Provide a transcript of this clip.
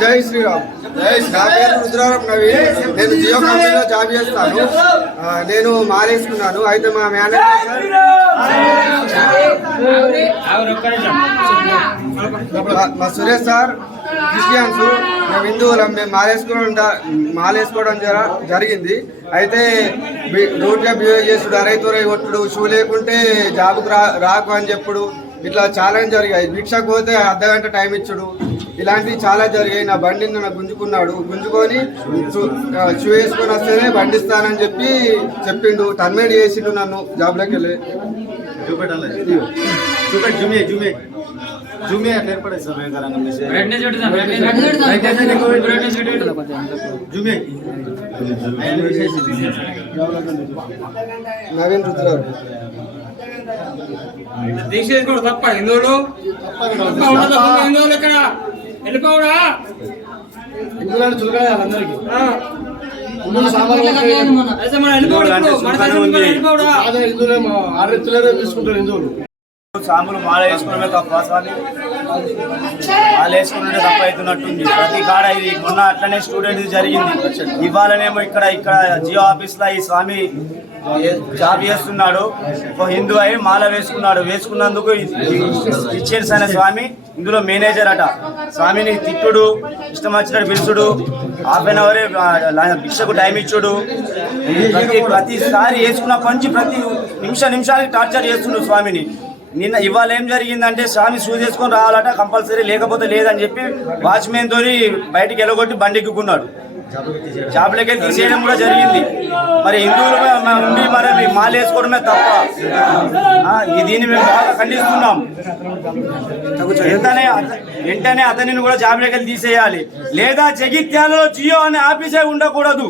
జై శ్రీరామ్. నా పేరు రుద్రారం నవీన్. నేను జియో కంపెనీలో జాబ్ చేస్తాను. నేను మారేసుకున్నాను. అయితే మా మేనేజర్ మా సురేష్ సార్ క్రిస్టియన్స్, మేము హిందువులం. మేము మాలేసుకోవడం జరిగింది. అయితే రోడ్గా బిహేవ్ చేసుడు, అరైతురై కొట్టుడు, షూ లేకుంటే జాబుకు రాకు అని చెప్పుడు, ఇట్లా చాలా జరిగాయి. భిక్షకు పోతే అర్ధగంట టైం ఇచ్చుడు, ఇలాంటివి చాలా జరిగాయి. నా బండిని నన్ను గుంజుకొని షూ వేసుకొని వస్తేనే బండి ఇస్తానని చెప్పిండు. టర్మినేట్ చేసిండు నన్ను జాబ్లోకి వెళ్ళి. నవీన్ రుద్రారు. తీసేసుకోడు తప్ప హిందువులు ఇక్కడ వెళ్ళిపోవడా హిందువులను చులకన అందరికి తీసుకుంటారు హిందువులు. సాములు మాల వేసుకోవడమే తప్ప, స్వామి మాల వేసుకున్నట్టే తప్ప అవుతున్నట్టుంది. ప్రతి కాడ ఇది మొన్న అట్లనే స్టూడెంట్ జరిగింది. ఇవాళనేమో ఇక్కడ జియో ఆఫీస్ లో ఈ స్వామి జాబ్ చేస్తున్నాడు. ఒక హిందూ అయి మాల వేసుకున్నందుకు క్రిస్టియన్స్ అనే స్వామి ఇందులో మేనేజర్ అట. స్వామిని తిట్టుడు, ఇష్టం వచ్చినట్టు పిలుచుడు, ½ భిక్షకు టైం ఇచ్చుడు, ప్రతిసారి వేసుకున్న పంచి ప్రతి నిమిషానికి టార్చర్ చేస్తుండు స్వామిని. ఇవాళ ఏం జరిగిందంటే స్వామి షూ చేసుకొని రావాలట కంపల్సరీ, లేకపోతే లేదని చెప్పి వాచ్మెన్ తోని బయటికి వెళ్ళగొట్టి బండి ఎక్కుకున్నాడు. జాబ్లకి తీసేయడం కూడా జరిగింది. మరి హిందువులు ఉండి మరి మాల వేసుకోవడమే తప్ప. దీన్ని మేము బాగా ఖండిస్తున్నాం. వెంటనే అతనిని కూడా జాబ్లకి తీసేయాలి, లేదా జగిత్యాలలో జియో అనే ఆఫీసే ఉండకూడదు.